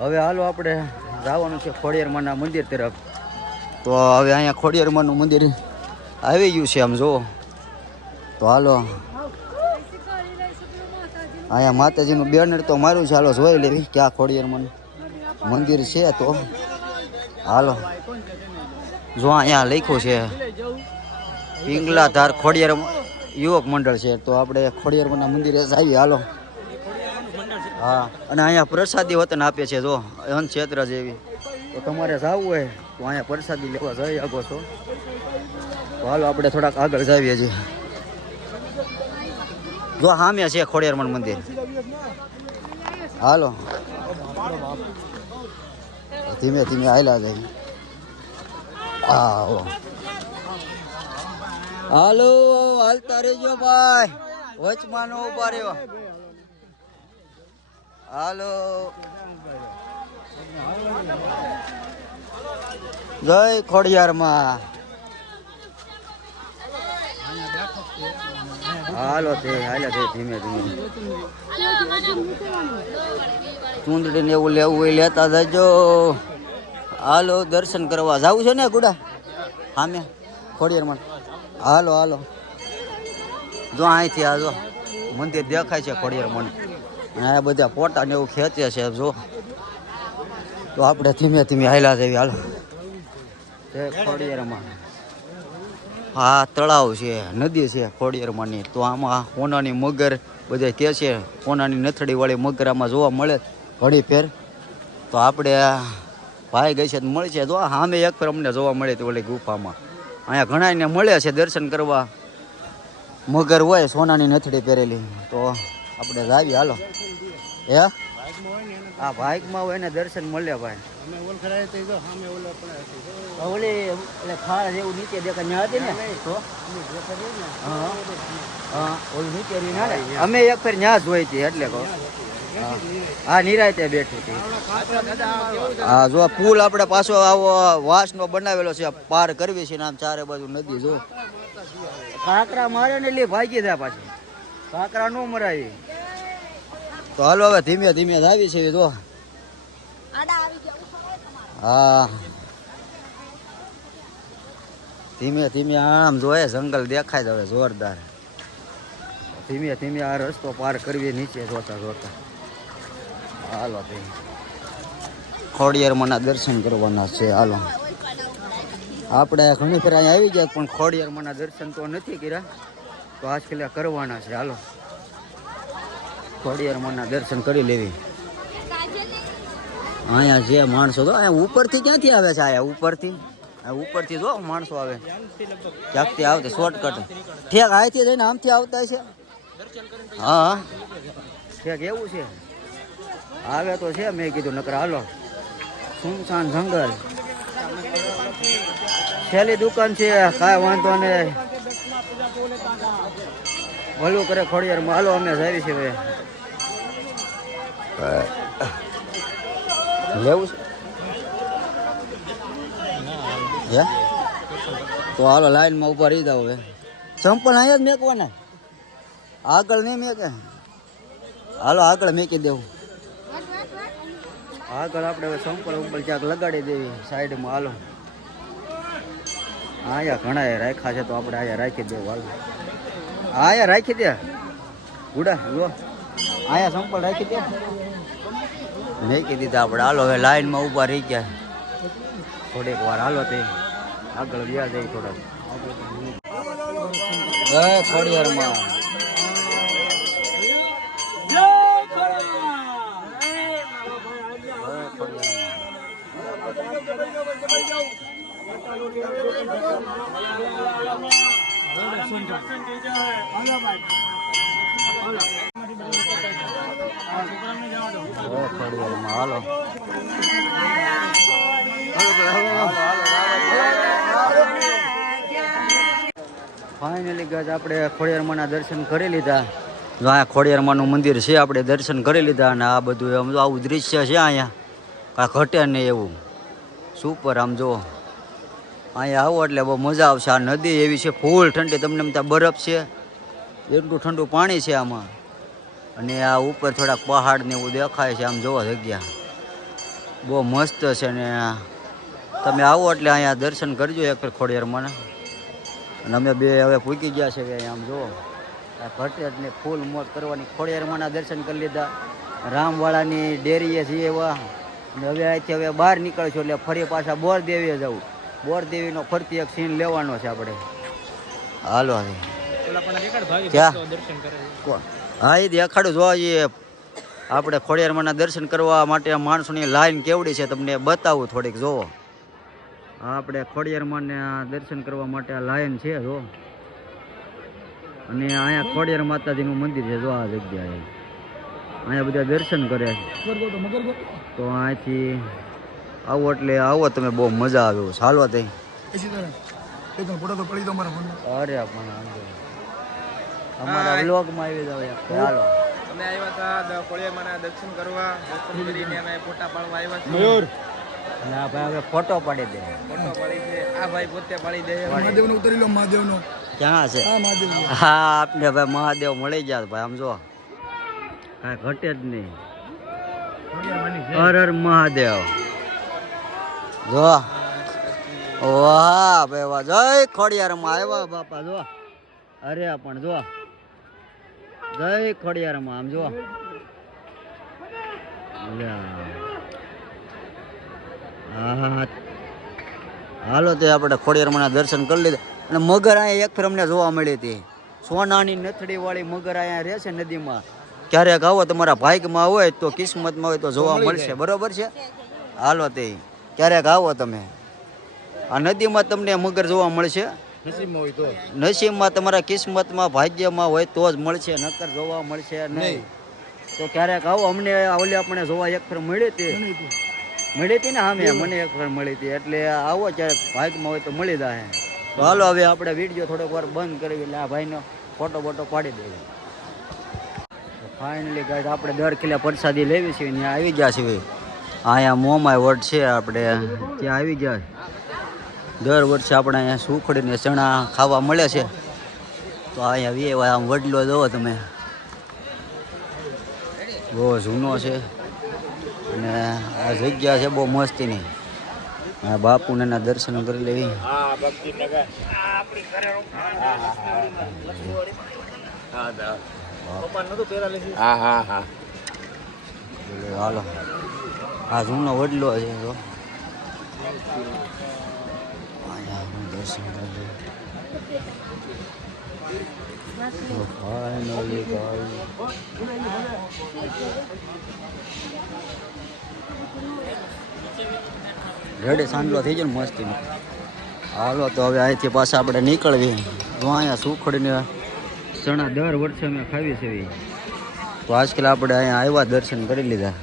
હવે હાલો આપણે જવાનું છે ખોડિયારમાના મંદિર તરફ. તો હવે અહીંયા ખોડિયારમાનું મંદિર આવી ગયું છે આમ જુઓ. તો હાલો. અહીંયા માતાજીનું બેનર તો મારું છે. હાલો જોઈ લેવી ક્યાં ખોડિયારમાં મંદિર છે તો. હાલો. જો અહીંયા લખ્યું છે, પિંગલાધાર ખોડિયાર યુવક મંડળ છે. તો આપણે ખોડિયારમાંના મંદિરે આવીએ. હાલો. હા. અને અહીંયા પ્રસાદી વતન આપે છે જો અન ક્ષેત્ર જેવી. તો તમારે જવું હોય તો અહીંયા પ્રસાદી લેવા જઈ શકો છો. હાલો આપણે થોડાક આગળ જાવીએ છીએ. જો સામે છે ખોડિયારમણ મંદિર. હાલો. ધીમે ધીમે હાલ્યા જાય. આવો. હાલો હાલતા રહેજો ભાઈ. વચમાં નો ઊભા રહ્યો હાલો. જય ખોડિયારમાં. હાલો તે હાલો તે ધીમે ધીમે. ચૂંદડી ને એવું લેવું હોય લેતા જજો. હાલો, દર્શન કરવા જવું છે ને ગુડા? સામે ખોડિયારમાં. હાલો હાલો. જો અહીંથી આ જો, મંદિર દેખાય છે ખોડિયારમાં. અને આ બધા પોટા ને એવું ખેંચે છે, જો. તો આપણે ધીમે ધીમે હાલ્યા જઈએ, હાલો. જય ખોડિયારમાં. હા તળાવ છે, નદી છે ખોડિયારમાંની. તો આમાં કોનાની મગર બધા કહે છે કોનાની નથડી વાળી મગર આમાં જોવા મળે ઘડી ફેર. તો આપણે ભાઈ ગઈ છે તો મળી છે, તો સામે એક ફેર અમને જોવા મળે તો ઓલી ગુફામાં. અહીંયા ઘણાને મળે છે દર્શન કરવા. મગર હોય, સોનાની નથડી પહેરેલી. તો આપણે જાવી હાલો. હે? આ બાઇકમાં હોય ને દર્શન મળે ભાઈ. ઓલી, એટલે ખાળ જેવું નીચે દેખાય. ત્યાં હતી ને? હા. હા અમે એક ફેર ન્યા જ હતી એટલે કહું. હા. હા નિરાયતે બેઠી હતી હા, જો પુલ આપણે પાછો આવો વાંસનો બનાવેલો છે પાર કરવી છે આમ ચારે બાજુ નદી, જો. કાંકરા મારે ને એટલે ભાગી થયા પાછી. કાંકરા નો મરાય. તો હાલો હવે ધીમે ધીમે જ આવી છે તો હા. ધીમે ધીમે આમ જોયે જંગલ દેખાય જ હવે જોરદાર. ધીમે ધીમે આ રસ્તો પાર કરવી નીચે જોતા જોતા. હાલો ભાઈ. ખોડિયારમાંના દર્શન કરવાના છે હાલો. આપણે ઘણી ફેર અહીંયા આવી ગયા પણ ખોડિયારમાંના દર્શન તો નથી કર્યા. તો આજ ખેલે કરવાના છે. હાલો. ખોડિયારમાંના દર્શન કરી લેવી. અહીંયા જે માણસો તો અહીંયા ઉપરથી ક્યાંથી આવે છે? અહીંયા ઉપરથી? ઉપરથી જો માણસો આવે. ક્યાંકથી આવતી? શોર્ટકટ ઠેક અહીંથી જઈને આમથી આવતા છે. હા. ઠેક એવું છે. આવે તો છે, મેં કીધું. નકર હાલો. સુમસાન જંગલ. છેલ્લી દુકાન છે, કાંઈ વાંધો ને ભલું કરે ખોડિયારમાં હાલો અમને સારી છે લેવું છે? તો હાલો લાઈનમાં ઊભા રહી જાવ હવે. ચંપલ અહીંયા જ મેકવાના. આગળ નહીં મેકે. હાલો આગળ મેકી દેવું. આગળ આપણે હવે સંપલ ઉપર ક્યાંક લગાડી દેવી સાઈડમાં હાલો. અહીંયા ઘણા રાખ્યા છે તો આપણે અહીંયા રાખી દેવું હાલો. અહીંયા રાખી દે. ગુડા જો આયા સંપલ રાખી દે. મેકી દીધા આપણે. હાલો હવે લાઈનમાં ઊભા રહી ગયા. થોડીક વાર હાલો તે. આગળ વ્યા જાય ખોડિયારમાં જય ખોડિયારમાં જય ખોડિયારમાં હાલો ફાઇનલી ગાજ આપણે ખોડિયારમાંના દર્શન કરી લીધા. જો અહીંયા ખોડિયારમાંનું મંદિર છે, આપણે દર્શન કરી લીધા અને આ બધું જો આવું દૃશ્ય છે અહીંયા. કાંઈ ઘટે નહીં એવું. સુપર આમ જો. અહીંયા આવો એટલે બહુ મજા આવશે. આ નદી એવી છે, ફૂલ ઠંડી. તમને એમ ત્યાં બરફ છે. એટલું ઠંડુ પાણી છે આમાં. અને આ ઉપર થોડાક પહાડ ને એવું દેખાય છે આમ જોવા જગ્યા. બહુ મસ્ત છે ને તમે આવો એટલે અહીંયા દર્શન કરજો એક ફેર ખોડિયારમાં અને અમે બે હવે પૂકી ગયા છે અહીંયા, આમ જુઓ આ ઘટેટને ફૂલ મોત કરવાની ખોડિયારમાંના દર્શન કરી લીધા. રામવાળાની ડેરીએ છીએ એવા. અને હવે અહીંથી હવે બહાર નીકળશું એટલે ફરી પાછા બોરદેવીએ જવું. બોરદેવીનો ફરતી એક સીન લેવાનો છે આપણે. હાલો હવે. ક્યાં? હા એ દેખાડું જો એ આપણે ખોડિયારમાંના દર્શન કરવા માટે માણસોની લાઈન કેવડી છે તમને બતાવું થોડીક જોવો આપણે ખોડિયારમાંના દર્શન કરવા માટે આ લાઈન છે જો અને અહીંયા ખોડિયાર માતાજીનું મંદિર છે જો આ જગ્યાએ. અહીંયા બધા દર્શન કરે છે. તો અહીંથી આવો એટલે આવો તમે બહુ મજા આવ્યો ચાલવા ચાલો તે. ફોટો તો પડી તો મારા ફોનમાં. અરે પણ. અમારા વ્લોગમાં આવી જાવ યાર. ચાલો અમે આવ્યા હતા ખોડિયારમાંના દર્શન કરવા. દર્શન કરીને અમે ફોટા પાડવા આવ્યા છીએ. ના ભાઈ હવે ફોટો પાડી દે. ફોટો પાડી દે. આ ભાઈ પોતે પાડી દે. મહાદેવનો ઉતરી લો મહાદેવનો. ક્યાં છે? હા મહાદેવ. હા આપને ભાઈ મહાદેવ મળી ગયા ભાઈ આમ જો. કાંઈ ઘટે જ નહીં. હર હર મહાદેવ. જો. વાહ ભાઈ વાહ. જય ખોડિયારમાં આવ્યા બાપા જો. અરે પણ જો. જય ખોડિયારમાં આમ જો હાલો તે આપણે ખોડિયારમાંના દર્શન કરી લીધા. અને મગર અહીંયા એક ફેર અમને જોવા મળી હતી. સોનાની નથડી વાળી મગર અહીંયા રહે છે નદીમાં. ક્યારેક આવો તમારા ભાઈકમાં હોય તો કિસ્મતમાં હોય તો જોવા મળશે. બરોબર છે? હાલો તે. ક્યારેક આવો તમે. આ નદીમાં તમને મગર જોવા મળશે. નસીબમાં હોય તો. નસીબમાં તમારા કિસ્મતમાં ભાગ્યમાં હોય તો જ મળશે નકર જોવા મળશે નહીં. તો ક્યારેક આવો અમને ઓલી આપણે જોવા એક ફેર મળી હતી. મળી હતી. ને સામે મને એક વાર મળી હતી. એટલે આવો ક્યારેક ભાગમાં હોય તો મળી જાય. તો હાલો હવે આપણે વીડિયો થોડોક વાર બંધ કરી એટલે આ ભાઈનો ફોટો બોટો પાડી દઈએ. ફાઇનલી ગાઈડ આપણે દર કિલ્લે પ્રસાદી લેવી છે ત્યાં આવી ગયા છે અહીંયા મોમાય વર્ડ છે આપણે. ત્યાં આવી ગયા. દર વર્ષે આપણે અહીંયા સુખડીને ચણા ખાવા મળે છે. તો અહીંયા વી આમ વડલો દો તમે. બહુ જૂનો છે. અને આ જગ્યા છે બહુ મસ્તીની. આ બાપુને એના દર્શન કરી લેવી. હાલો. આ જૂનો વડલો છે guys. રેડી સાંજલો થઈ જાય ને મસ્તી હાલો તો હવે અહીંથી પાછા આપણે નીકળવી. અહીંયા સુખડીને ચણા દર વર્ષે અમે ખાવી છે તો આજકાલ આપણે અહીંયા આવ્યા દર્શન કરી લીધા.